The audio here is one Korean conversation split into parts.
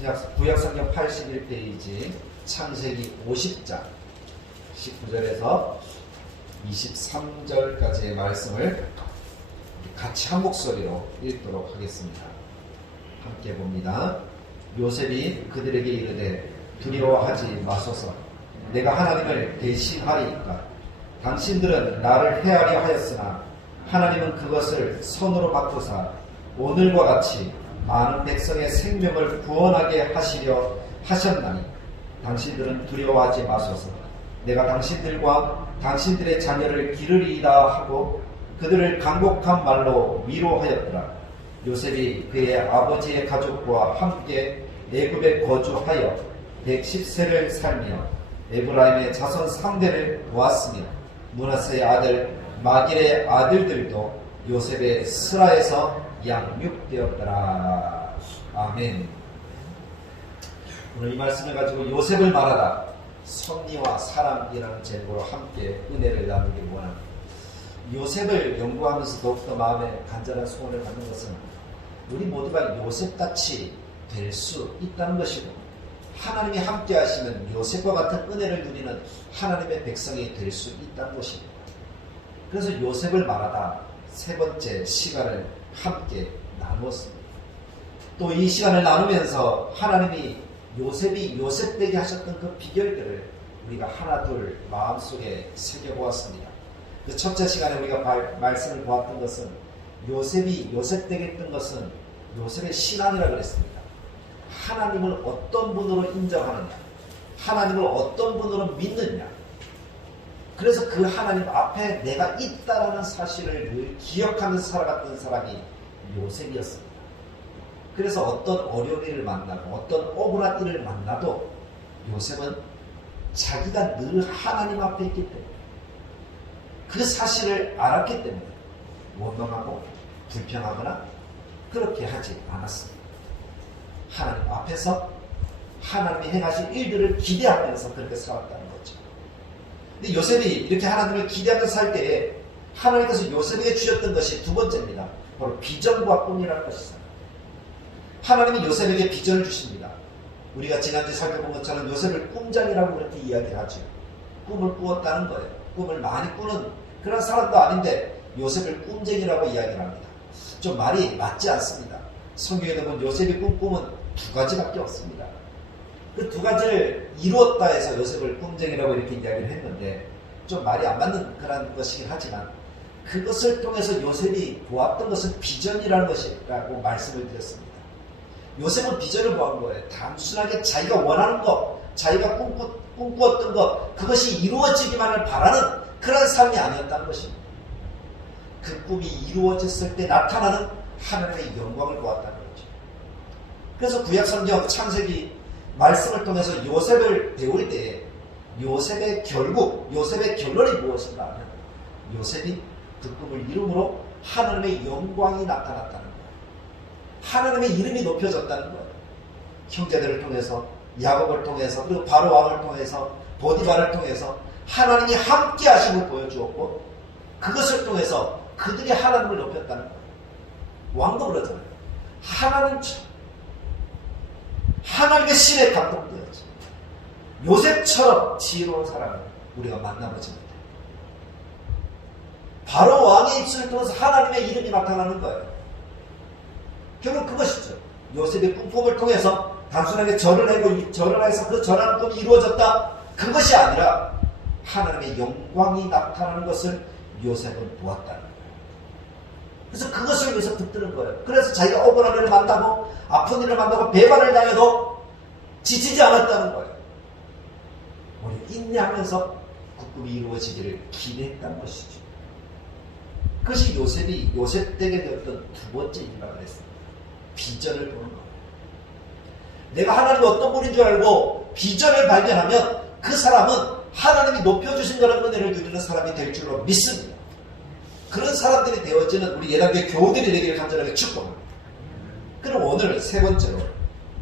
구약성경 81페이지 창세기 50장 19절에서 23절까지의 말씀을 같이 한 목소리로 읽도록 하겠습니다. 함께 봅니다. 요셉이 그들에게 이르되 두려워하지 마소서. 내가 하나님을 대신하리이까. 당신들은 나를 해하려 하였으나 하나님은 그것을 선으로 바꾸사 오늘과 같이 많은 백성의 생명을 구원하게 하시려 하셨나니 당신들은 두려워하지 마소서. 내가 당신들과 당신들의 자녀를 기르리이다 하고 그들을 간곡한 말로 위로하였더라. 요셉이 그의 아버지의 가족과 함께 애굽에 거주하여 110세를 살며 에브라임의 자손 3대를 보았으며 므낫세의 아들 마길의 아들들도 요셉의 스라에서 양육되었더라. 아멘. 오늘 이 말씀을 가지고 요셉을 말하다 섭리와 사랑이라는 제목으로 함께 은혜를 나누길 원합니다. 요셉을 연구하면서 더욱더 마음에 간절한 소원을 갖는 것은 우리 모두가 요셉같이 될 수 있다는 것이고 하나님이 함께 하시면 요셉과 같은 은혜를 누리는 하나님의 백성이 될 수 있다는 것입니다. 그래서 요셉을 말하다 세 번째 시간을 함께 나누었습니다. 또 이 시간을 나누면서 하나님이 요셉이 요셉되게 하셨던 그 비결들을 우리가 하나 둘 마음속에 새겨보았습니다. 그 첫째 시간에 우리가 말씀을 보았던 것은 요셉이 요셉되게 했던 것은 요셉의 신앙이라고 그랬습니다. 하나님을 어떤 분으로 인정하느냐, 하나님을 어떤 분으로 믿느냐. 그래서 그 하나님 앞에 내가 있다라는 사실을 늘 기억하면서 살아갔던 사람이 요셉이었습니다. 그래서 어떤 어려운 일을 만나고 어떤 억울한 일을 만나도 요셉은 자기가 늘 하나님 앞에 있기 때문에 그 사실을 알았기 때문에 원망하고 불평하거나 그렇게 하지 않았습니다. 하나님 앞에서 하나님이 행하신 일들을 기대하면서 그렇게 살았다는 거죠. 근데 요셉이 이렇게 하나님을 기대하면서 살 때에 하나님께서 요셉에게 주셨던 것이 두 번째입니다. 바로 비전과 꿈이라는 것이죠. 하나님이 요셉에게 비전을 주십니다. 우리가 지난주에 살펴본 것처럼 요셉을 꿈장이라고 그렇게 이야기를 하죠. 꿈을 꾸었다는 거예요. 꿈을 많이 꾸는 그런 사람도 아닌데 요셉을 꿈쟁이라고 이야기를 합니다. 좀 말이 맞지 않습니다. 성경에 보면 요셉이 꾼 꿈은 두 가지밖에 없습니다. 그 두 가지를 이루었다 해서 요셉을 꿈쟁이라고 이렇게 이야기를 했는데 좀 말이 안 맞는 그런 것이긴 하지만 그것을 통해서 요셉이 보았던 것은 비전이라는 것이라고 말씀을 드렸습니다. 요셉은 비전을 보한 거예요. 단순하게 자기가 원하는 것, 자기가 꿈꾸었던 것, 그것이 이루어지기만을 바라는 그런 삶이 아니었다는 것입니다. 그 꿈이 이루어졌을 때 나타나는 하나님의 영광을 보았다는 거죠. 그래서 구약성경 창세기 말씀을 통해서 요셉을 배울 때 요셉의 결국, 요셉의 결론이 무엇인가 하면 요셉이 그 꿈을 이룸으로 하나님의 영광이 나타났다는 거예요. 하나님의 이름이 높여졌다는 거예요. 형제들을 통해서, 야곱을 통해서, 그리고 바로 왕을 통해서, 보디발을 통해서 하나님이 함께 하심을 보여주었고 그것을 통해서 그들이 하나님을 높였다는 거예요. 왕도 그러잖아요. 하나님의 신에 감동되었지. 요셉처럼 지혜로운 사람을 우리가 만나보지 못해요. 바로 왕의 입술을 통해서 하나님의 이름이 나타나는 거예요. 결국 그것이죠. 요셉의 꿈을 통해서 단순하게 절을 해서 그 절하는 꿈이 이루어졌다. 그것이 아니라 하나님의 영광이 나타나는 것을 요셉은 보았다는 거예요. 그래서 그것을 위해서 붙드는 거예요. 그래서 자기가 억울한 일을 만나고 아픈 일을 만나고 배반을 당해도 지치지 않았다는 거예요. 우리 인내하면서 그 꿈이 이루어지기를 기대했다는 것이죠. 그것이 요셉이 요셉되게 되었던 두 번째 이유가 그랬습니다. 비전을 보는 거예요. 내가 하나님이 어떤 분인 줄 알고 비전을 발견하면 그 사람은 하나님이 높여주신 그런 은혜를 누리는 사람이 될 줄로 믿습니다. 그런 사람들이 되어지는 우리 예단교회 교우들이 되기를 간절하게 축복합니다. 그럼 오늘 세 번째로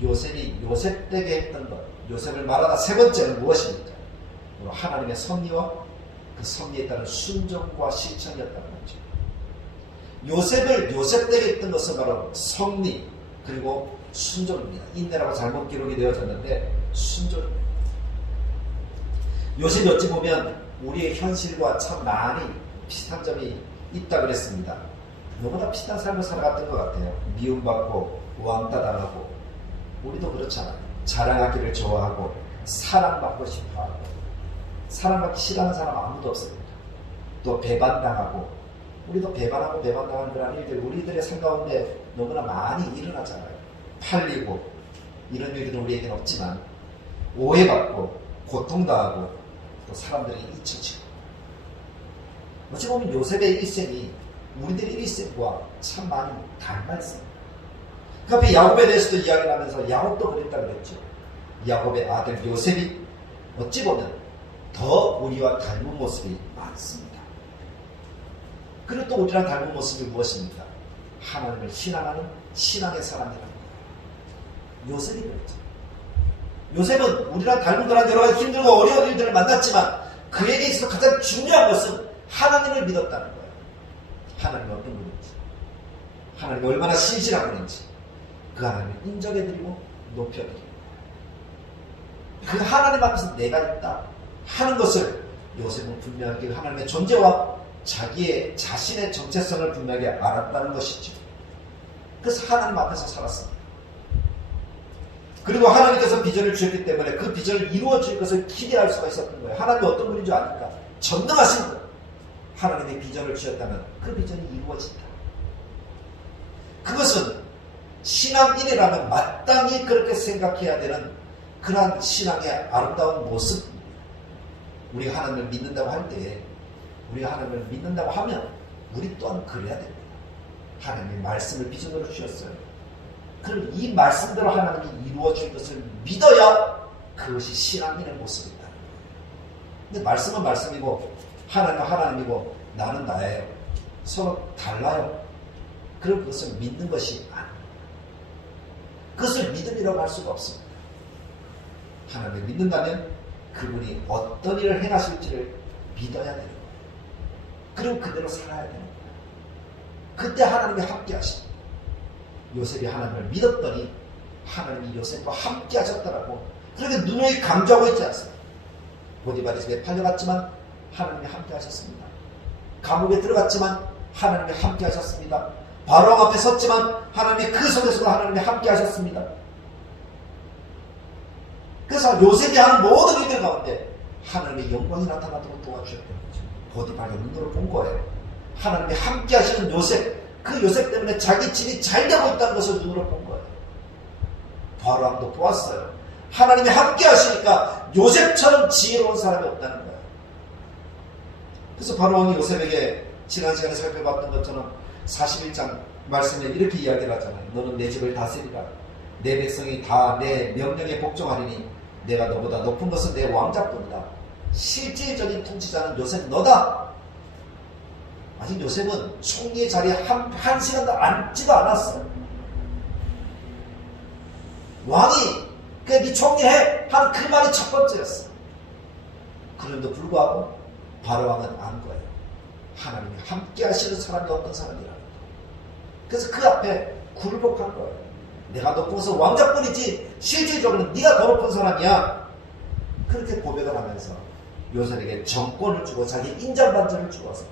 요셉이 요셉되게 했던 것, 요셉을 말하다 세 번째는 무엇입니까? 하나님의 섭리와 그 섭리에 따른 순종과 실천이었다는 거죠. 요셉을 요셉되게 했던 것은 바로 섭리 그리고 순종입니다. 인내라고 잘못 기록이 되어졌는데 순종입니다. 요새 어찌 보면 우리의 현실과 참 많이 비슷한 점이 있다 그랬습니다. 너무나 비슷한 삶을 살아갔던 것 같아요. 미움받고 왕따당하고 우리도 그렇잖아요. 자랑하기를 좋아하고 사랑받고 싶어하고 사랑받기 싫어하는 사람 아무도 없습니다. 또 배반당하고 우리도 배반하고 배반당하는 그런 일들 우리들의 삶 가운데 너무나 많이 일어나잖아요. 팔리고 이런 일들은 우리에게는 없지만 오해받고 고통당하고 또 사람들에게 잊혀지고 어찌 보면 요셉의 일생이 우리들의 일생과 참 많이 닮아 있습니다. 그 앞에 야곱에 대해서도 이야기를 하면서 야곱도 그랬다 그랬죠. 야곱의 아들 요셉이 어찌 보면 더 우리와 닮은 모습이 많습니다. 그리고 또 우리랑 닮은 모습이 무엇입니까? 하나님을 신앙하는 신앙의 사람이라는 거예요. 요셉이 그랬죠. 요셉은 우리랑 닮은 거란 여러 가지 힘들고 어려운 일들을 만났지만 그에게 있어서 가장 중요한 것은 하나님을 믿었다는 거예요. 하나님이 어떤 분인지, 하나님이 얼마나 신실한 분인지 그 하나님을 인정해드리고 높여드리고 그 하나님 앞에서 내가 있다 하는 것을 요셉은 분명하게 하나님의 존재와 자기의 자신의 정체성을 분명하게 알았다는 것이죠. 그래서 하나님 앞에서 살았습니다. 그리고 하나님께서 비전을 주셨기 때문에 그 비전을 이루어질 것을 기대할 수가 있었던 거예요. 하나님이 어떤 분인 줄 아니까 전능하신 분. 하나님의 비전을 주셨다면 그 비전이 이루어진다. 그것은 신앙인이라면 마땅히 그렇게 생각해야 되는 그러한 신앙의 아름다운 모습. 우리가 하나님을 믿는다고 할 때 우리가 하나님을 믿는다고 하면 우리 또한 그래야 됩니다. 하나님의 말씀을 비전으로 주셨어요. 그럼 이 말씀대로 하나님이 이루어 줄 것을 믿어야 그것이 신앙인의 모습이다. 근데 말씀은 말씀이고 하나님은 하나님이고 나는 나예요. 서로 달라요. 그럼 그것을 믿는 것이 아닙니다. 그것을 믿음이라고 할 수가 없습니다. 하나님을 믿는다면 그분이 어떤 일을 행하실지를 믿어야 되는 거예요. 그리고 그대로 살아야 되는 거예요. 그때 하나님이 함께 하십니다. 요셉이 하나님을 믿었더니 하나님이 요셉과 함께 하셨더라고. 그렇게 누누이 강조하고 있지 않습니까? 보디바리 집에 팔려갔지만 하나님이 함께 하셨습니다. 감옥에 들어갔지만 하나님이 함께 하셨습니다. 바로 앞에 섰지만 하나님이 그 속에서도 하나님이 함께 하셨습니다. 그래서 요셉이 하는 모든 일들 가운데 하나님의 영광이 나타나도록 도와주셨던 거죠. 보디바리 눈으로 본 거예요. 하나님이 함께 하시는 요셉, 그 요셉 때문에 자기 집이 잘 되고 있다는 것을 눈으로 본 거예요. 바로왕도 보았어요. 하나님이 함께 하시니까 요셉처럼 지혜로운 사람이 없다는 거예요. 그래서 바로왕이 요셉에게 지난 시간에 살펴봤던 것처럼 41장 말씀에 이렇게 이야기를 하잖아요. 너는 내 집을 다스리라. 내 백성이 다 내 명령에 복종하리니 내가 너보다 높은 것은 내 왕자뿐이다. 실질적인 통치자는 요셉 너다. 아직 요셉은 총리의 자리에 한 시간도 앉지도 않았어요. 왕이 그래 네 총리해 하는 그 말이 첫 번째였어요. 그런데도 불구하고 바로왕은 안 거예요. 하나님이 함께 하시는 사람이 어떤 사람이라는 거예요. 그래서 그 앞에 굴복한 거예요. 내가 높은 것은 왕자뿐이지 실질적으로는 네가 더 높은 사람이야. 그렇게 고백을 하면서 요셉에게 정권을 주고 자기 인정반전을 주어서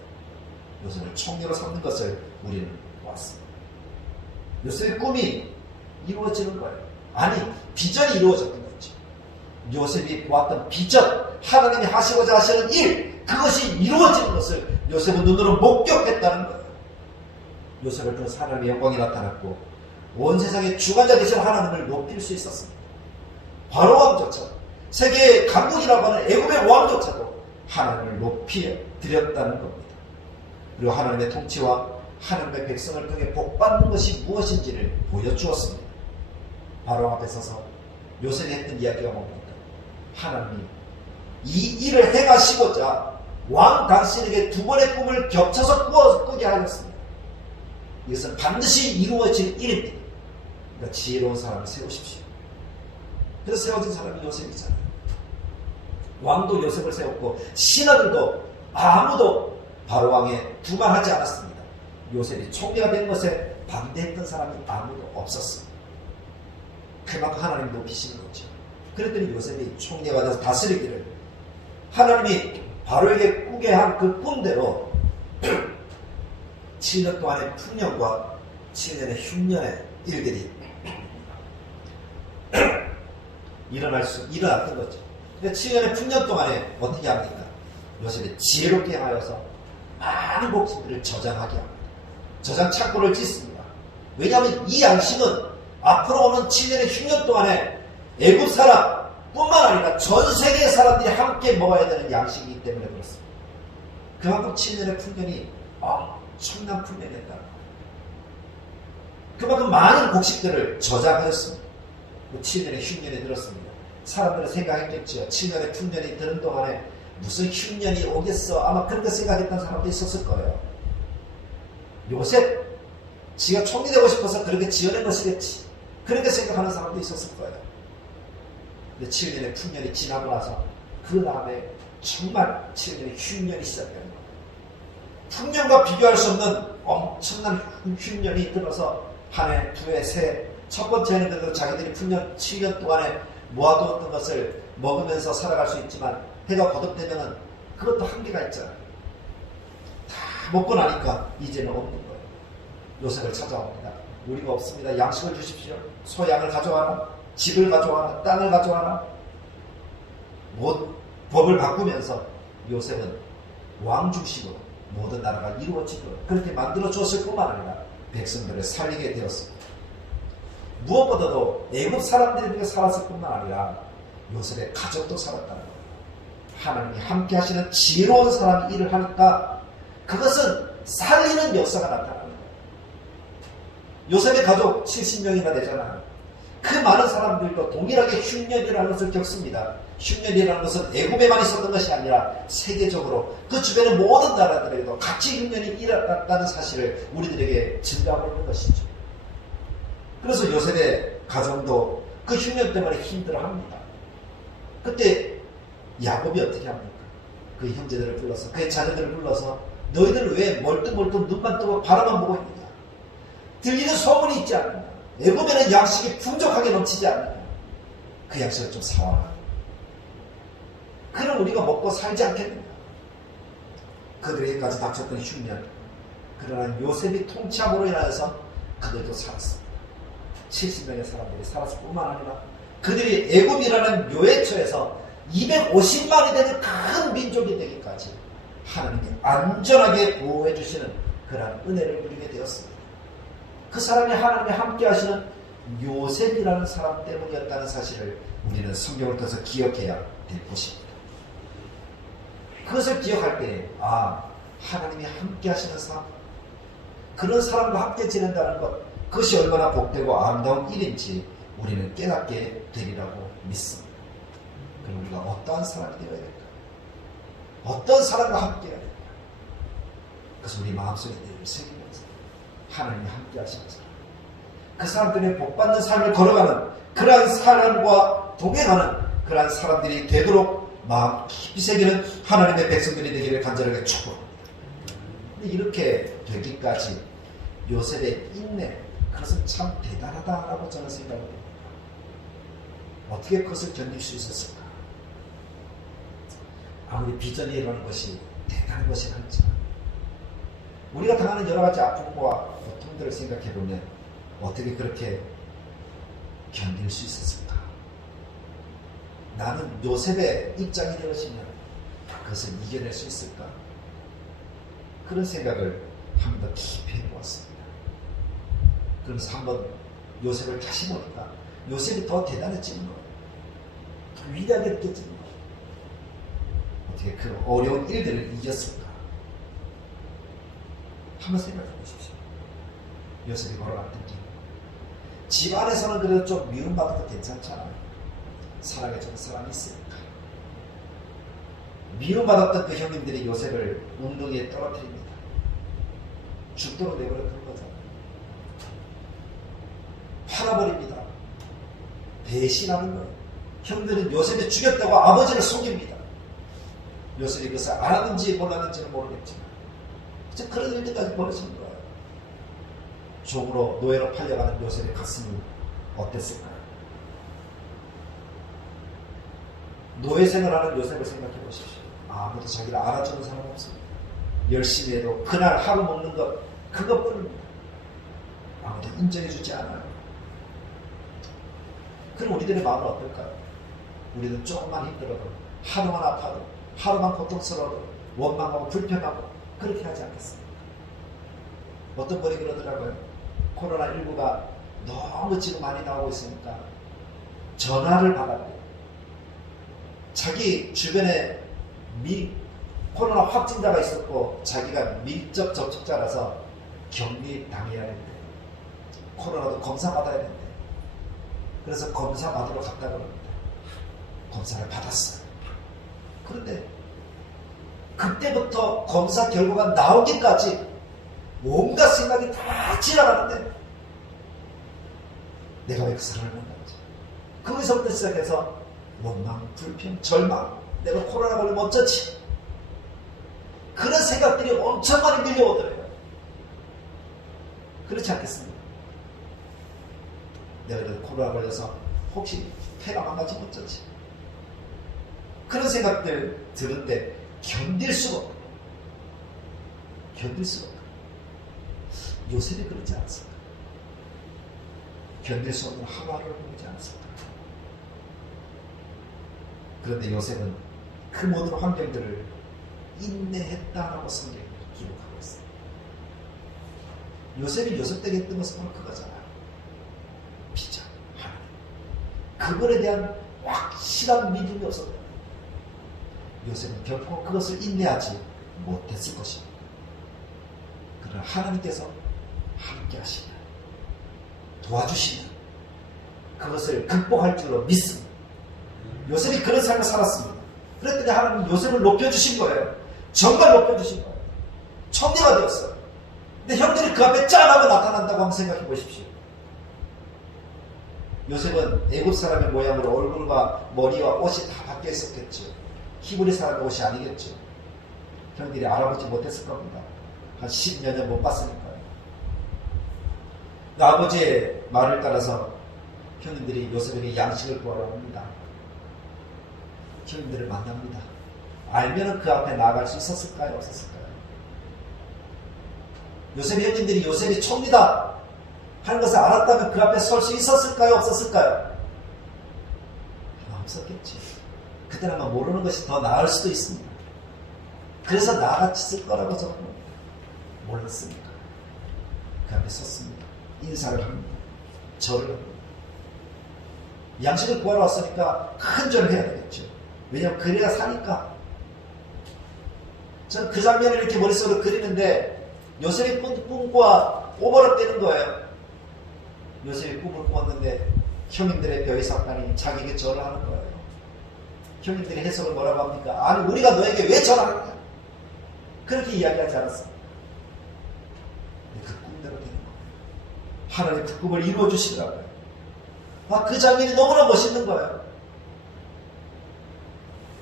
요셉을 총리로 삼는 것을 우리는 보았습니다. 요셉의 꿈이 이루어지는 거예요. 아니 비전이 이루어졌던 거죠. 요셉이 보았던 비전, 하나님이 하시고자 하시는 일, 그것이 이루어지는 것을 요셉은 눈으로 목격했다는 거예요. 요셉을 통해서 하나님의 영광이 나타났고 온 세상의 주관자 되신 하나님을 높일 수 있었습니다. 바로왕조차도 세계의 강국이라고 하는 애굽의 왕조차도 하나님을 높이 드렸다는 겁니다. 그리고 하나님의 통치와 하나님의 백성을 통해 복받는 것이 무엇인지를 보여주었습니다. 바로왕 앞에 서서 요셉이 했던 이야기가 뭡니까? 하나님이 이 일을 행하시고자 왕 당신에게 두 번의 꿈을 겹쳐서 꾸게 하였습니다. 이것은 반드시 이루어질 일입니다. 그러니까 지혜로운 사람을 세우십시오. 그래서 세워진 사람이 요셉이잖아요. 왕도 요셉을 세웠고 신하들도 아무도 바로왕에 두말하지 않았습니다. 요셉이 총리가 된 것에 반대했던 사람이 아무도 없었습니다. 그만큼 하나님 높이시는 거죠. 그랬더니 요셉이 총리가 돼서 다스리기를 하나님이 바로에게 꾸게 한 그 꿈대로 7년 동안의 풍년과 7년의 흉년의 일들이 일어났던 거죠. 그러니까 7년의 풍년 동안에 어떻게 합니까? 요셉이 지혜롭게 하여서 많은 곡식들을 저장하게 합니다. 저장 창고를 짓습니다. 왜냐하면 이 양식은 앞으로 오는 7년의 흉년 동안에 애굽 사람 뿐만 아니라 전 세계의 사람들이 함께 먹어야 되는 양식이기 때문에 그렇습니다. 그만큼 7년의 풍년이 엄청난 풍년이었다. 그만큼 많은 곡식들을 저장하였습니다. 7년의 흉년이 들었습니다. 사람들은 생각했겠죠. 7년의 풍년이 드는 동안에 무슨 흉년이 오겠어. 아마 그렇게 생각했던 사람도 있었을 거예요. 요셉, 지가 총리 되고 싶어서 그렇게 지어낸 것이겠지. 그렇게 생각하는 사람도 있었을 거예요. 근데 7년의 풍년이 지나고 나서 그 다음에 정말 7년의 흉년이 시작되는 거예요. 풍년과 비교할 수 없는 엄청난 흉년이 들어서 한 해, 두 해, 세 해. 첫 번째는 그래도 자기들이 풍년 7년 동안에 모아두었던 것을 먹으면서 살아갈 수 있지만 해가 거듭되면은 그것도 한계가 있잖아요. 다 먹고 나니까 이제는 없는 거예요. 요셉을 찾아옵니다. 우리가 없습니다. 양식을 주십시오. 소양을 가져와라. 집을 가져와라. 땅을 가져와라. 법을 바꾸면서 요셉은 왕중식으로 모든 나라가 이루어지도록 그렇게 만들어 줬을 뿐만 아니라 백성들을 살리게 되었습니다. 무엇보다도 애굽 사람들이 살았을 뿐만 아니라 요셉의 가족도 살았다는 거예요. 하나님이 함께 하시는 지혜로운 사람이 일을 하니까 그것은 살리는 역사가 나타나는 거예요. 요셉의 가족 70명이나 되잖아요. 그 많은 사람들도 동일하게 흉년이라는 것을 겪습니다. 흉년이라는 것은 애굽에만 있었던 것이 아니라 세계적으로 그 주변의 모든 나라들에게도 같이 흉년이 일어났다는 사실을 우리들에게 증가하고 있는 것이죠. 그래서 요셉의 가정도 그 흉년 때문에 힘들어합니다. 그때 야곱이 어떻게 합니까? 그 형제들을 불러서, 그의 자녀들을 불러서 너희들 왜 멀뚱멀뚱 눈만 뜨고 바라만 보고 있느냐? 들리는 소문이 있지 않느냐? 애굽에는 양식이 풍족하게 넘치지 않느냐? 그 양식을 좀 사와라. 그럼 우리가 먹고 살지 않겠느냐? 그들에게까지 닥쳤던 흉년. 그러나 요셉이 통치함으로 인하여서 그들도 살았습니다. 70명의 사람들이 살았을 뿐만 아니라 그들이 애굽이라는 묘해처에서 250만이 되는 큰 민족이 되기까지 하나님이 안전하게 보호해 주시는 그러한 은혜를 누리게 되었습니다. 그 사람이 하나님이 함께 하시는 요셉이라는 사람 때문이었다는 사실을 우리는 성경을 통해서 기억해야 될 것입니다. 그것을 기억할 때 하나님이 함께 하시는 사람, 그런 사람과 함께 지낸다는 것, 그것이 얼마나 복되고 아름다운 일인지 우리는 깨닫게 되리라고 믿습니다. 그럼 우리가 어떠한 사람이 되어야 될까? 어떤 사람과 함께 해야 될까? 그래서 우리 마음속에 늘 새기면서 하나님이 함께 하시는 사람, 그 사람들의 복받는 삶을 걸어가는 그러한 사람과 동행하는 그러한 사람들이 되도록 마음 깊이 새기는 하나님의 백성들이 되기를 간절하게 축복합니다. 근데 이렇게 되기까지 요셉의 인내, 그것은 참 대단하다라고 저는 생각합니다. 어떻게 그것을 견딜 수 있었을까? 아무리 비전이 일어나는 것이 대단한 것이 아니지만 우리가 당하는 여러 가지 아픔과 고통들을 생각해 보면 어떻게 그렇게 견딜 수 있었을까? 나는 요셉의 입장이 되어지면 그것을 이겨낼 수 있을까? 그런 생각을 한 번 더 깊이 해보았습니다. 그러면서 한번 요셉을 다시 보니까 요셉이 더 대단해지는 거예요. 더 위대하게 느껴지는 거예요. 어떻게 그 어려운 일들을 이겼을까? 한번 생각해 보십시오. 요셉이 걸어갔던 길. 집 안에서는 그래도 좀 미움받아도 괜찮잖아요. 사랑해주는 사람이 있으니까. 미움받았던 그 형님들이 요셉을 웅덩이에 떨어뜨립니다. 죽도록 내버려둔 거잖아요. 팔아버립니다. 배신하는 거예요. 형들은 요셉이 죽였다고 아버지를 속입니다. 요셉이 그것을 알았는지 몰랐는지는 모르겠지만 이제 그런 일들까지 벌어지는 거예요. 종으로 노예로 팔려가는 요셉의 가슴이 어땠을까요? 노예 생활하는 요셉을 생각해 보십시오. 아무도 자기를 알아주는 사람 없습니다. 열심히 해도 그날 하루 먹는 것 그것뿐입니다. 아무도 인정해 주지 않아요. 그럼 우리들의 마음은 어떨까요? 우리는 조금만 힘들어도, 하루만 아파도, 하루만 고통스러워도 원망하고 불평하고 그렇게 하지 않겠습니까? 어떤 분이 그러더라고요. 코로나19가 너무 지금 많이 나오고 있으니까 전화를 받았대요. 자기 주변에 코로나 확진자가 있었고 자기가 밀접 접촉자라서 격리 당해야 되는데 코로나도 검사 받아야 되는데 그래서 검사 받으러 갔다 그럽니다. 검사를 받았어요. 그런데 그때부터 검사 결과가 나오기까지 온갖 생각이 다 지나가는데 내가 왜 그 사람을 만나지? 거기서부터 시작해서 원망, 불평, 절망, 내가 코로나 걸리면 어쩌지? 그런 생각들이 엄청 많이 밀려오더래요. 그렇지 않겠습니까? 내가 이렇게 코로나 걸려서 혹시 폐가 망가지면 어쩌지? 그런 생각들 들을 때 견딜 수가 없어요. 견딜 수가 없어요. 요셉이 그러지 않았을까? 견딜 수 없는 하루하루를 보지 않았을까? 그런데 요셉은 그 모든 환경들을 인내했다라고 성경이 기록하고 있어요. 요셉이 요셉에게 했던 것은 바로 그거잖아요. 피자, 하나님. 그거에 대한 확실한 믿음이 없었다. 요셉은 결코 그것을 인내하지 못했을 것입니다. 그러나 하나님께서 함께 하시면, 도와주시면 그것을 극복할 줄로 믿습니다. 요셉이 그런 삶을 살았습니다. 그랬더니 하나님은 요셉을 높여주신 거예요. 정말 높여주신 거예요. 총리가 되었어요. 근데 형들이 그 앞에 짠하고 나타난다고 한번 생각해 보십시오. 요셉은 애굽 사람의 모양으로 얼굴과 머리와 옷이 다 바뀌어 있었겠죠. 히브리 사람의 옷이 아니겠죠. 형들이 알아보지 못했을 겁니다. 한 10여 년 못 봤으니까요. 아버지의 말을 따라서 형님들이 요셉에게 양식을 구하러 옵니다. 형님들을 만납니다. 알면은 그 앞에 나아갈 수 있었을까요? 없었을까요? 요셉 형님들이 요셉이 총리다 하는 것을 알았다면 그 앞에 설 수 있었을까요? 없었을까요? 없었겠지. 그때는 아마 모르는 것이 더 나을 수도 있습니다. 그래서 나아갔을 거라고 저는 몰랐습니다. 그 앞에 섰습니다. 인사를 합니다. 절을 합니다. 양식을 구하러 왔으니까 큰 절을 해야 되겠죠. 왜냐하면 그래야 사니까. 저는 그 장면을 이렇게 머릿속으로 그리는데 요셉의 꿈과 오버랩되는 거예요. 요셉이 꿈을 꾸었는데 형님들의 벼의 사탄이 자기에게 절을 하는 거예요. 형님들의 해석을 뭐라고 합니까? 아니 우리가 너에게 왜 절하느냐? 그렇게 이야기하지 않았습니다. 그 꿈대로 되는 거예요. 하나님 그 꿈을 이루어주시더라고요. 그 장면이 너무나 멋있는 거예요.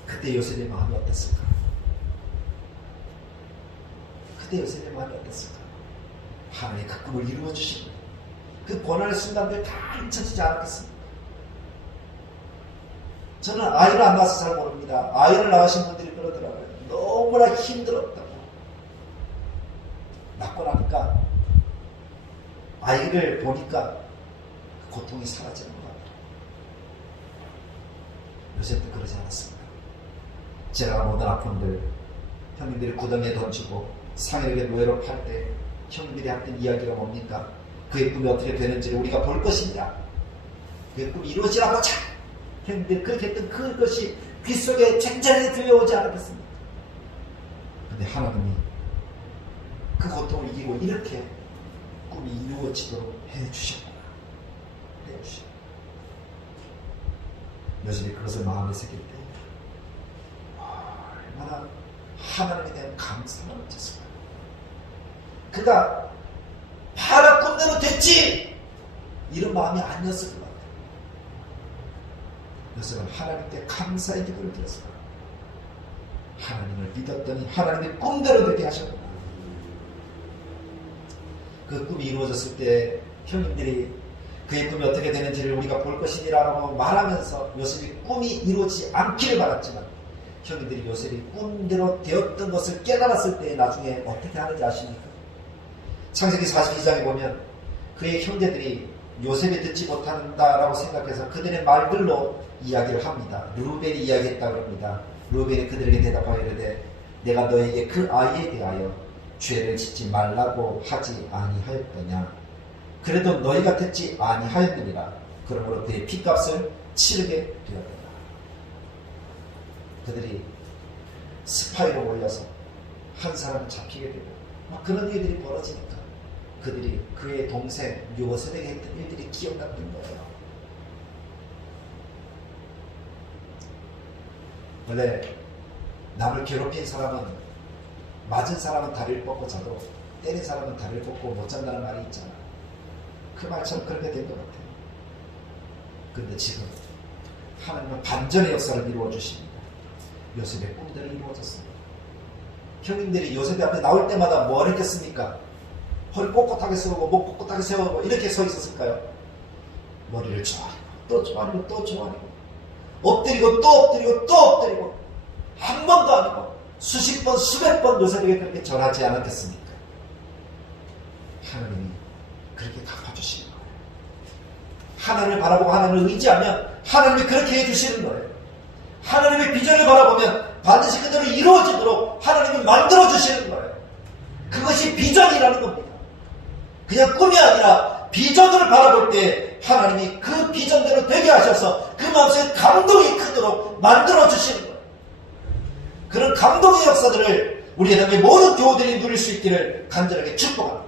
그때 요셉의 마음이 어땠을까? 그때 요셉의 마음이 어땠을까? 하나님 그 꿈을 이루어주시고 그 고난의 순간들 다 잊혀지지 않았겠습니까? 저는 아이를 안 낳아서 잘 모릅니다. 아이를 낳으신 분들이 그러더라고요. 너무나 힘들었다고. 낳고 나니까 아이를 보니까 그 고통이 사라지는 것 같아요. 요셉도 그러지 않았습니다. 제가 모든 아픔들 형님들이 구덩이에 던지고 상인에게 노예로 팔 때 형님들이 했던 이야기가 뭡니까? 그의 꿈이 어떻게 되는지를 우리가 볼 것입니다. 그의 꿈이 이루어지라고자 형님들이 그렇게 했던 그것이 귓속에 쟁쟁하게 들려오지 않았겠습니까? 근데 하나님이 그 고통을 이기고 이렇게 꿈이 이루어지도록 해주셨구나. 해주셨구나. 요즘에 그것을 마음에 새길 때 얼마나 하나님에 대한 감사가 넘쳤을까요? 그가 파라 꿈대로 됐지! 이런 마음이 아니었을 것 같아요. 요셉은 하나님께 감사의 기도를 드렸어요. 하나님을 믿었더니 하나님의 꿈대로 되게 하셨구나. 그 꿈이 이루어졌을 때 형님들이 그의 꿈이 어떻게 되는지를 우리가 볼 것이니라고 말하면서 요셉이 꿈이 이루어지지 않기를 바랐지만 형님들이 요셉이 꿈대로 되었던 것을 깨달았을 때 나중에 어떻게 하는지 아십니까? 창세기 42장에 보면 그의 형제들이 요셉이 듣지 못한다라고 생각해서 그들의 말들로 이야기를 합니다. 루벤이 이야기했다고 합니다. 루벤이 그들에게 대답하여 이르되 내가 너에게 그 아이에 대하여 죄를 짓지 말라고 하지 아니하였더냐. 그래도 너희가 듣지 아니하였느니라. 그러므로 그의 핏값을 치르게 되었다. 그들이 스파이로 올려서 한 사람을 잡히게 되고 막 그런 일들이 벌어지니까 그들이 그의 동생 요셉에게 했던 일들이 기억났던 거예요. 원래 남을 괴롭힌 사람은 맞은 사람은 다리를 뻗고 자도 때린 사람은 다리를 뻗고 못 잔다는 말이 있잖아. 그 말처럼 그렇게 된 것 같아요. 그런데 지금 하나님은 반전의 역사를 이루어 주십니다. 요셉의 꿈대로 이루어졌습니다. 형님들이 요셉 앞에 나올 때마다 뭘 했겠습니까? 허리 꼿꼿하게 세우고 목 꼿꼿하게 세우고 이렇게 서 있었을까요? 머리를 조아리고 또 조아리고 또 조아리고 엎드리고 또 엎드리고 또 엎드리고 한 번도 아니고 수십 번 수백 번 요셉에게 그렇게 절하지 않았겠습니까? 하나님이 그렇게 갚아주시는 거예요. 하나님을 바라보고 하나님을 의지하면 하나님이 그렇게 해주시는 거예요. 하나님의 비전을 바라보면 반드시 그대로 이루어지도록 하나님이 만들어주시는 거예요. 그것이 비전이라는 겁니다. 그냥 꿈이 아니라 비전을 바라볼 때 하나님이 그 비전대로 되게 하셔서 그 마음속에 감동이 크도록 만들어주시는 거예요. 그런 감동의 역사들을 우리 예당의 모든 교우들이 누릴 수 있기를 간절하게 축복합니다.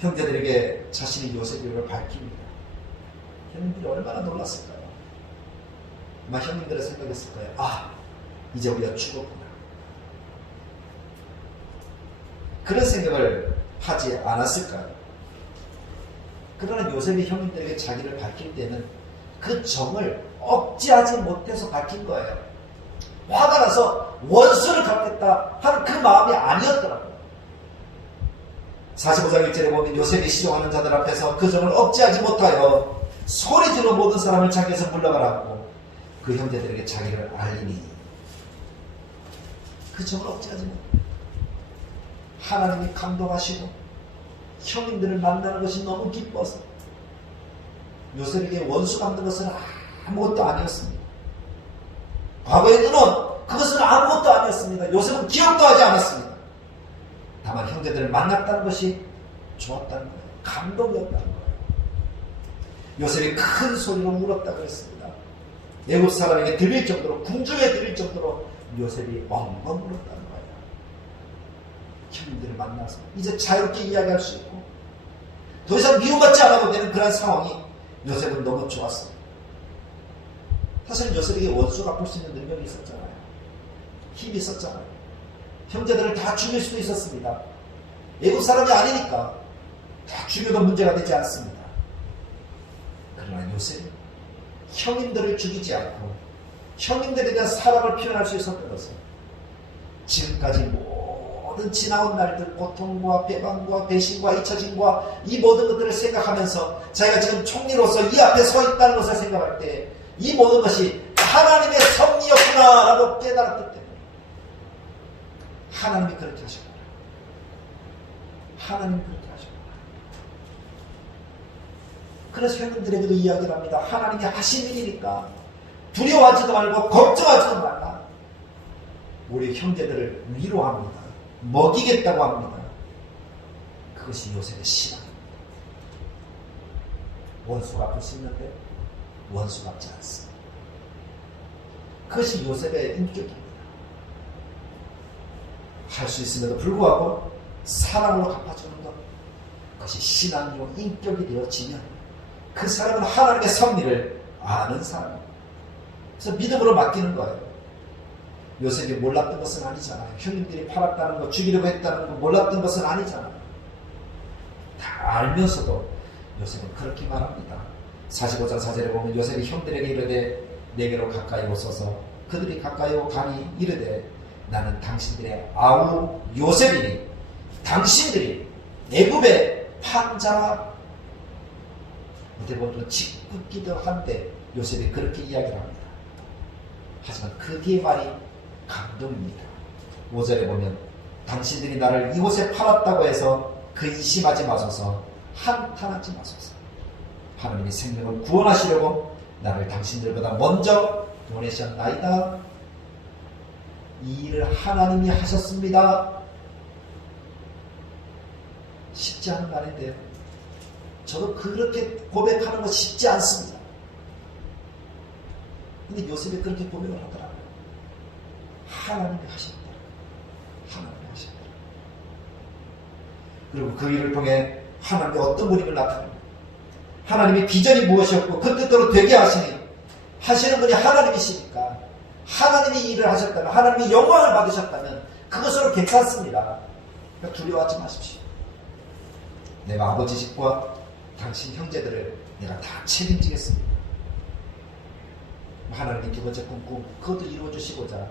형제들에게 자신이 요셉의 이름을 밝힙니다. 형님들이 얼마나 놀랐을까요? 아마 형님들은 생각했을 거예요. 아, 이제 우리가 죽었구나. 그런 생각을 하지 않았을까요? 그러나 요셉이 형님들에게 자기를 밝힐 때는 그 정을 억제하지 못해서 밝힌 거예요. 화가 나서 원수를 갚겠다 하는 그 마음이 아니었더라고요. 45장 1절에 보면 요셉이 시종하는 자들 앞에서 그 정을 억제하지 못하여 소리지르 모든 사람을 자기에서 물러가라고 그 형제들에게 자기를 알리니 그 정을 억제하지 못해요. 하나님이 감동하시고 형님들을 만나는 것이 너무 기뻐서 요셉에게 원수 갚는 것은 아무것도 아니었습니다. 과거의 은원 그것은 아무것도 아니었습니다. 요셉은 기억도 하지 않았습니다. 다만 형제들을 만났다는 것이 좋았다는 거예요. 감동이었다는 거예요. 요셉이 큰 소리로 울었다고 했습니다. 애굽 사람에게 들릴 정도로 궁중에 들릴 정도로 요셉이 엉엉 울었다는 거예요. 형님들을 만나서 이제 자유롭게 이야기할 수 있고 더 이상 미움받지 않아도 되는 그런 상황이 요셉은 너무 좋았어요. 사실 요셉에게 원수 갚을 수 있는 능력이 있었잖아요. 힘이 있었잖아요. 형제들을 다 죽일 수도 있었습니다. 애국 사람이 아니니까 다 죽여도 문제가 되지 않습니다. 그러나 요셉은 형님들을 죽이지 않고 형님들에 대한 사랑을 표현할 수 있었던 것은 지금까지 모든 지나온 날들 고통과 배반과 배신과 잊혀짐과 이 모든 것들을 생각하면서 자기가 지금 총리로서 이 앞에 서 있다는 것을 생각할 때 이 모든 것이 하나님의 섭리였구나라고 깨달았기 때문에 하나님이 그렇게 하셨구나. 하나님이 그렇게 하셨구나. 그래서 형님들에게도 이야기를 합니다. 하나님이 하신 일이니까 두려워하지도 말고 걱정하지도 말라. 우리 형제들을 위로합니다. 먹이겠다고 합니다. 그것이 요셉의 신앙입니다. 원수가 갚을 수 있는데 원수 갚지 않습니다. 그것이 요셉의 인격입니다. 할 수 있음에도 불구하고 사랑으로 갚아주는 것, 그것이 신앙이고 인격이 되어지면 그 사람은 하나님의 섭리를 아는 사람입니다. 그래서 믿음으로 맡기는 거예요. 요셉이 몰랐던 것은 아니잖아요. 형님들이 팔았다는 거, 죽이려고 했다는 거 몰랐던 것은 아니잖아요. 다 알면서도 요셉은 그렇게 말합니다. 45장 4절에 보면 요셉이 형들에게 이르되 내게로 가까이 오소서. 그들이 가까이 오가니 이르되 나는 당신들의 아우 요셉이니 당신들이 애굽에 판자라 어떻게 보면 짓궂기도 한데 요셉이 그렇게 이야기를 합니다. 하지만 그 뒤에 말이 감동입니다. 5절에 보면 당신들이 나를 이곳에 팔았다고 해서 근심하지 마소서, 한탄하지 마소서. 하나님이 생명을 구원하시려고 나를 당신들보다 먼저 보내셨나이다. 이 일을 하나님이 하셨습니다. 쉽지 않은 말인데요. 저도 그렇게 고백하는 거 쉽지 않습니다. 근데 요셉이 그렇게 고백을 하더라고요. 하나님이 하셨다. 하나님이 하셨다. 그리고 그 일을 통해 하나님의 어떤 그림을 나타냅니다. 하나님의 비전이 무엇이었고 그 뜻대로 되게 하시는 분이 하나님이시니까 하나님이 이 일을 하셨다면, 하나님이 영광을 받으셨다면 그것으로 괜찮습니다. 그러니까 두려워하지 마십시오. 내가 아버지 집과 당신 형제들을 내가 다 책임지겠습니다. 하나님이 두 번째 꿈 그것도 이루어주시고자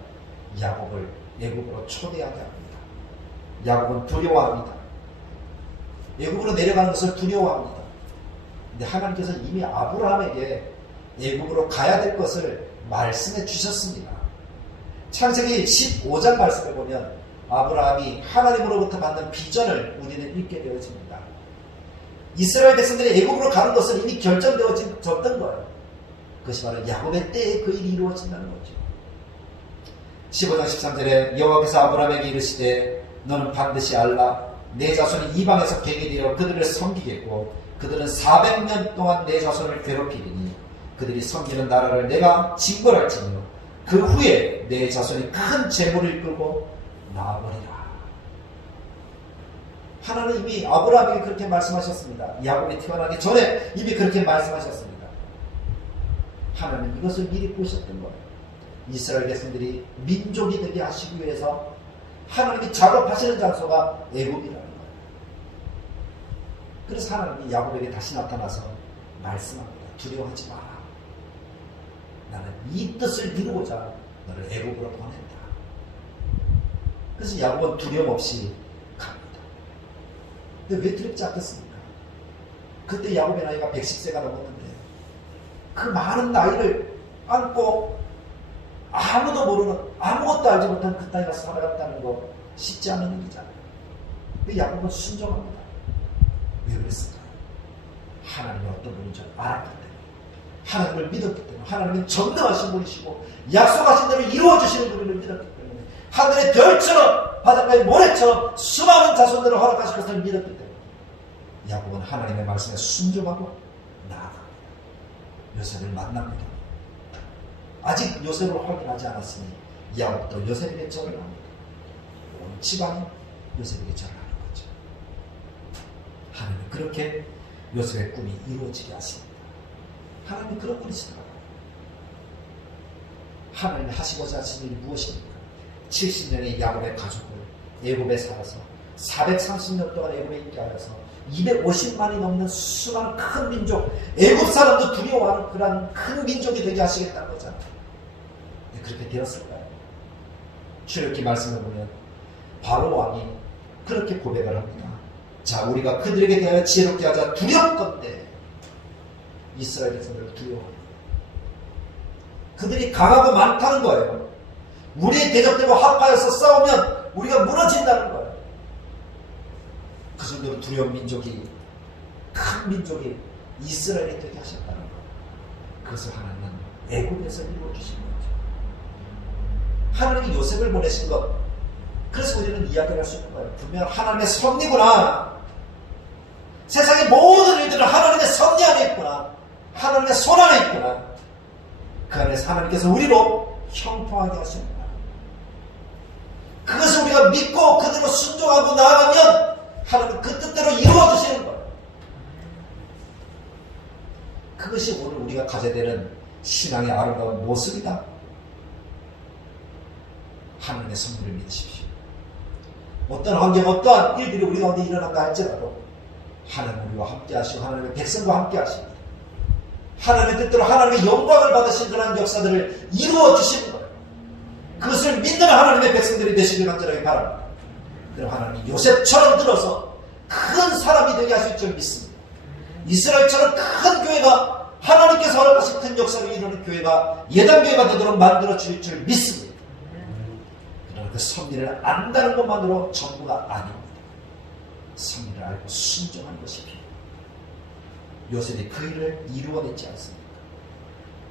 야곱을 애굽으로 초대하게 합니다. 야곱은 두려워합니다. 애굽으로 내려가는 것을 두려워합니다. 근데 하나님께서 이미 아브라함에게 애굽으로 가야 될 것을 말씀해 주셨습니다. 창세기 15장 말씀을 보면 아브라함이 하나님으로부터 받는 비전을 우리는 읽게 되어집니다. 이스라엘 백성들이 애굽으로 가는 것은 이미 결정되어졌던 거예요. 그것이 바로 야곱의 때에 그 일이 이루어진다는 거죠. 15장 13절에 여호와께서 아브라함에게 이르시되 너는 반드시 알라 내 자손이 이방에서 갱이 되어 그들을 섬기겠고 그들은 400년 동안 내 자손을 괴롭히리니 그들이 섬기는 나라를 내가 징벌할지며 그 후에 내 자손이 큰 재물을 이끌고 나아버리라. 하나님 이미 아브라함에게 그렇게 말씀하셨습니다. 야곱이 태어나기 전에 이미 그렇게 말씀하셨습니다. 하나님 이것을 미리 보셨던 거예요. 이스라엘 백성들이 민족이 되게 하시기 위해서 하나님이 작업하시는 장소가 애굽이라는 거예요. 그래서 하나님이 야곱에게 다시 나타나서 말씀합니다. 두려워하지 마라. 나는 이 뜻을 이루고자 너를 애굽으로 보낸다. 그래서 야곱은 두려움 없이 갑니다. 근데 왜 두렵지 않겠습니까? 그때 야곱의 나이가 110세가 넘었는데 그 많은 나이를 안고 아무도 모르는, 아무것도 알지 못한 그 나이가 살아갔다는 거 쉽지 않은 일이잖아요. 근데 야곱은 순종합니다. 왜 그랬을까요? 하나님이 어떤 분인지 알았기 때문에, 하나님을 믿었기 때문에, 하나님은 전능하신 분이시고 약속하신 대로 이루어주시는 분을 믿었기 때문에, 하늘의 별처럼 바닷가의 모래처럼 수많은 자손들을 허락하실 것을 믿었기 때문에 야곱은 하나님의 말씀에 순종하고 나아갑니다. 요셉을 만납니다. 아직 요셉을 확인하지 않았으니 야곱도 요셉에게 절을 합니다. 온 집안이 요셉에게 절을 하는 거죠. 하나님은 그렇게 요셉의 꿈이 이루어지게 하십니다. 하나님이 그런 분이시더라고요. 하나님이 하시고자 하신 일이 무엇입니까? 70년의 야곱의 가족을 애굽에 살아서 430년 동안 애굽에 있게 하여서 250만이 넘는 수많은 큰 민족, 애굽 사람도 두려워하는 그런 큰 민족이 되게 하시겠다는 거잖아요. 그렇게 되었을까요? 출애굽기 말씀을 보면 바로 왕이 그렇게 고백을 합니다. 자, 우리가 그들에게 대하여 지혜롭게 하자. 두렵건대 이스라엘 백성들을 두려워합니다. 그들이 강하고 많다는 거예요. 우리의 대적들과 합하여서 싸우면 우리가 무너진다는 거예요. 그 정도로 두려운 민족이, 큰 민족이 이스라엘이 되게 하셨다는 거예요. 그것을 하나님은 애굽에서 이루어주신 거죠. 하나님이 요셉을 보내신 것, 그래서 우리는 이야기를 할 수 있는 거예요. 분명 하나님의 섭리구나. 세상의 모든 일들은 하나님의 섭리 안에 있구나. 하나님의 손 안에 있구나. 그 안에서 하나님께서 우리로 형통하게 하십니다. 그것을 우리가 믿고 그대로 순종하고 나아가면 하나님은 그 뜻대로 이루어주시는 거예요. 그것이 오늘 우리가 가져야 되는 신앙의 아름다운 모습이다. 하나님의 섭리를 믿으십시오. 어떤 환경, 어떠한 일들이 우리 가운데 일어난다 할지라도 하나님 우리와 함께 하시고 하나님의 백성과 함께 하십니다. 하나님의 뜻대로 하나님의 영광을 받으신 그런 역사들을 이루어 주시는 거예요. 그것을 믿는 하나님의 백성들이 되시길 간절하게 바랍니다. 그럼 하나님이 요셉처럼 들어서 큰 사람이 되게 하실 줄 믿습니다. 이스라엘처럼 큰 교회가 하나님께서 허락하신 큰 역사를 이루는 교회가 예단교회가 되도록 만들어 주실 줄 믿습니다. 그러나 그 섭리를 안다는 것만으로 전부가 아닙니다. 섭리를 알고 순종하는 것이 필요합니다. 요셉이 그 일을 이루어냈지 않습니까?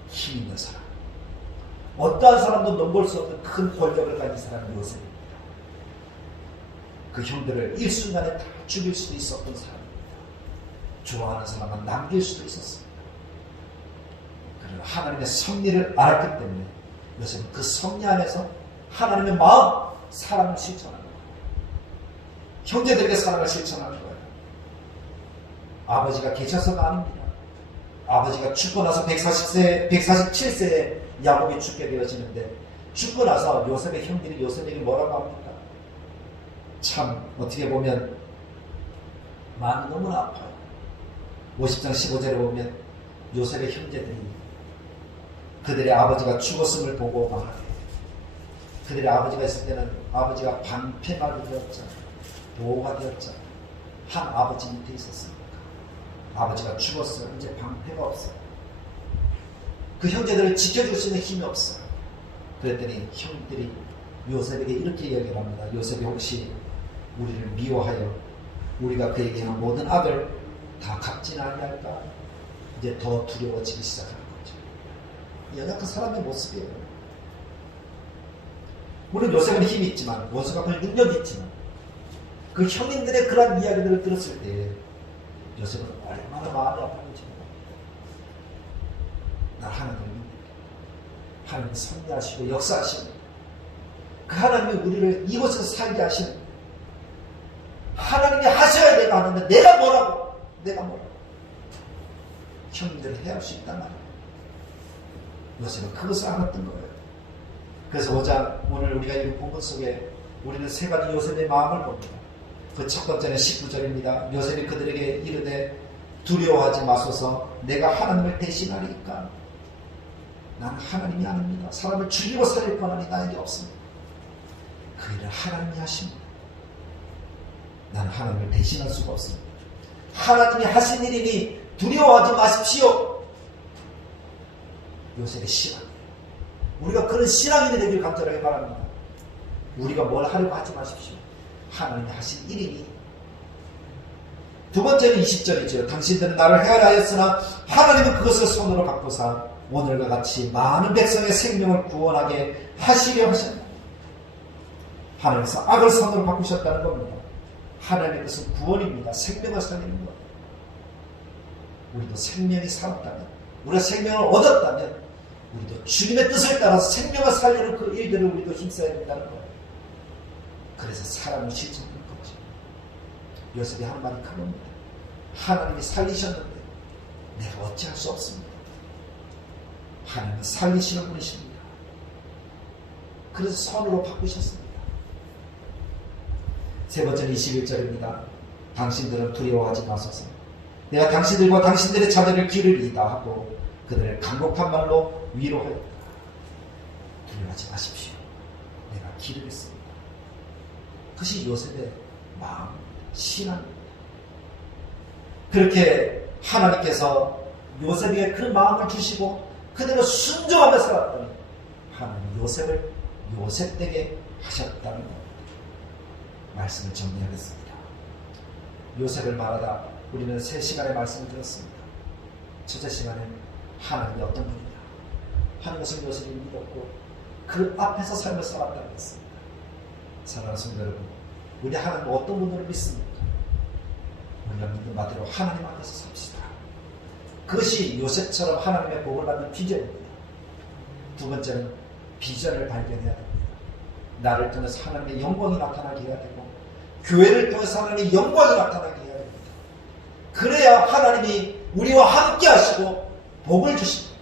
힘 있는 사람, 어떠한 사람도 넘볼 수 없는 큰 권력을 가진 사람이 요셉입니다. 그 형들을 일순간에 다 죽일 수도 있었던 사람입니다. 좋아하는 사람만 남길 수도 있었습니다. 그러나 하나님의 섭리를 알았기 때문에 요셉은 그 섭리 안에서 하나님의 마음, 사랑을 실천하는 거예요. 형제들에게 사랑을 실천하는 거예요. 아버지가 계셔서가 아닙니다. 아버지가 죽고 나서 147세에 야곱이 죽게 되어지는데, 죽고 나서 요셉의 형들이 요셉에게 뭐라고 합니까? 참 어떻게 보면 마음이 너무나 아파요. 50장 15절에 보면 요셉의 형제들이 그들의 아버지가 죽었음을 보고 말하게, 그들의 아버지가 있을 때는 아버지가 방패막이 되었잖아요. 보호가 되었잖아요. 한 아버지 밑에 있었습니까? 아버지가 죽었어요. 이제 방패가 없어요. 그 형제들을 지켜줄 수 있는 힘이 없어요. 그랬더니 형들이 요셉에게 이렇게 이야기를 합니다. 요셉이 혹시 우리를 미워하여 우리가 그에게 있는 모든 악을 다 갚진 아니할까? 이제 더 두려워지기 시작하는 거죠. 연약한 사람의 모습이에요. 물론 요셉은 힘이 있지만, 원수 갚을 능력이 있지만, 그 형님들의 그런 이야기들을 들었을 때 요셉은 얼마나 마음이 아팠는지 모릅니다. 나 하나님을 믿는다. 하나님이 섭리하시고 역사하시고, 그 하나님이 우리를 이곳에서 살게 하시는, 하나님이 하셔야 내가 하는데 내가 뭐라고? 형님들을 해야 할 수 있단 말이에요. 요셉은 그것을 알았던 거예요. 그래서 5장 오늘 우리가 이 본문 속에 우리는 세 가지 요셉의 마음을 봅니다. 그 첫 번째는 19절입니다. 요셉이 그들에게 이르되 두려워하지 마소서, 내가 하나님을 대신하리까. 나는 하나님이 아닙니다. 사람을 죽이고 살릴 권한이 나에게 없습니다. 그 일을 하나님이 하십니다. 나는 하나님을 대신할 수가 없습니다. 하나님이 하신 일이니 두려워하지 마십시오. 요셉의 신앙, 우리가 그런 신앙인이 되길 간절하게 바랍니다. 우리가 뭘 하려고 하지 마십시오. 하나님이 하신 일이니. 두 번째는 20절이죠. 당신들은 나를 해하였으나 하나님은 그것을 손으로 바꾸사 오늘과 같이 많은 백성의 생명을 구원하게 하시려 하셨다. 하나님께서 악을 손으로 바꾸셨다는 겁니다. 하나님의 것은 구원입니다. 생명을 살리는 것. 우리도 생명이 살았다면, 우리가 생명을 얻었다면 우리도 주님의 뜻을 따라서 생명을 살리는 그 일들을 우리도 힘써야 된다는 거예요. 그래서 사랑을 실천하는 거죠. 요셉이 한 말이 그겁니다. 하나님이 살리셨는데 내가 어찌할 수 없습니다. 하나님은 살리시는 분이십니다. 그래서 손으로 바꾸셨습니다. 세 번째는 21절입니다. 당신들은 두려워하지 마소서. 내가 당신들과 당신들의 자녀를 기르리이다 하고 그들을 강력한 말로 위로하였다. 두려워하지 마십시오. 내가 기르겠습니다. 그것이 요셉의 마음, 신앙입니다. 그렇게 하나님께서 요셉에게 그 마음을 주시고 그대로 순종하며 살았더니 하나님 요셉을 요셉되게 하셨다는 겁니다. 말씀을 정리하겠습니다. 요셉을 말하다 우리는 3시간의 말씀을 들었습니다. 첫째 시간에 하나님이 어떤 분이냐 하는 것을 요셉이 믿었고 그 앞에서 삶을 살았다고 했습니다. 사랑하는 성도 여러분, 우리 하나님 어떤 분으로 믿습니까? 우리가 믿는 바대로 하나님 앞에서 삽시다. 그것이 요셉처럼 하나님의 복을 받는 비전입니다. 두 번째는 비전을 발견해야 됩니다. 나를 통해서 하나님의 영광이 나타나게 해야 되고 교회를 통해서 하나님의 영광이 나타나게 해야 됩니다. 그래야 하나님이 우리와 함께 하시고 복을 주십니다.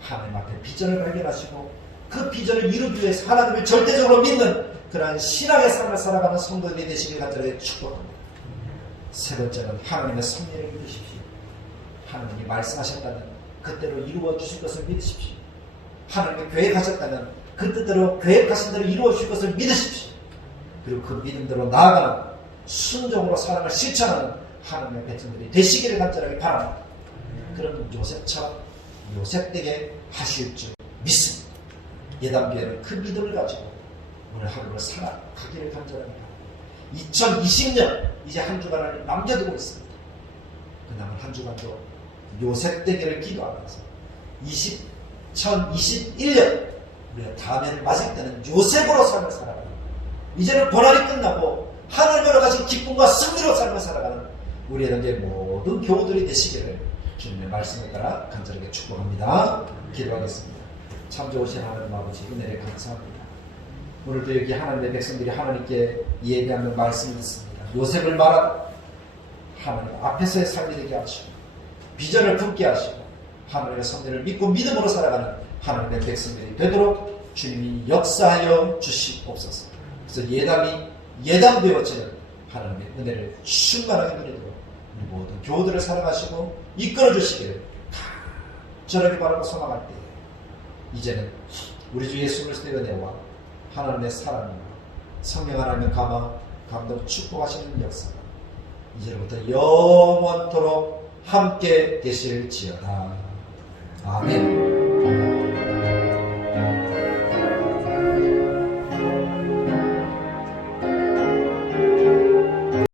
하나님 앞에 비전을 발견하시고 그 비전을 이루기 위해서 하나님을 절대적으로 믿는 그러한 신앙의 삶을 살아가는 성도들이 되시길 간절히 축복합니다. 세 번째는 하나님의 섭리를 믿으십시오. 하나님이 말씀하셨다면 그때로 이루어 주실 것을 믿으십시오. 하나님이 계획하셨다면 그 뜻대로 계획하신 대로 이루어 주실 것을 믿으십시오. 그리고 그 믿음대로 나아가는 순종으로 사랑을 실천하는 하나님의 백성들이 되시기를 간절하게 바랍니다. 그런 요셉처럼 요셉되게 하실 줄 믿습니다. 예단교회는 그 믿음을 가지고 오늘 하루를 살아가기를 간절하게 바랍니다. 2020년 이제 한 주간을 남겨두고 있습니다. 그 남은 한 주간도 요셉되기를 기도하면서 2021년 우리가 다음해를 맞을 때는 요셉으로 삶을 살아가는, 이제는 고난이 끝나고 하늘으로 가진 기쁨과 승리로 삶을 살아가는 우리의 단계 모든 교우들이 되시기를 주님의 말씀에 따라 간절하게 축복합니다. 기도하겠습니다. 참 좋으신 하나님 아버지, 은혜를 감사합니다. 오늘도 여기 하나님의 백성들이 하나님께 예배하는 말씀이 있습니다. 요셉을 말하다 하나님 앞에서의 삶이 되게 하시고 비전을 품게 하시고 하나님의 성대를 믿고 믿음으로 살아가는 하나님의 백성들이 되도록 주님이 역사하여 주시옵소서. 그래서 예담되어지는 하나님의 은혜를 충만하게 누리도록 모든 교우들을 사랑하시고 이끌어 주시기를 간절하게 바라고 소망할 때, 이제는 우리 주 예수 그리스도의 은혜와 하나님의 사랑과 성령 하나님의 감동 축복하시는 역사가 이제부터 영원토록 함께 계실지어다. 아멘.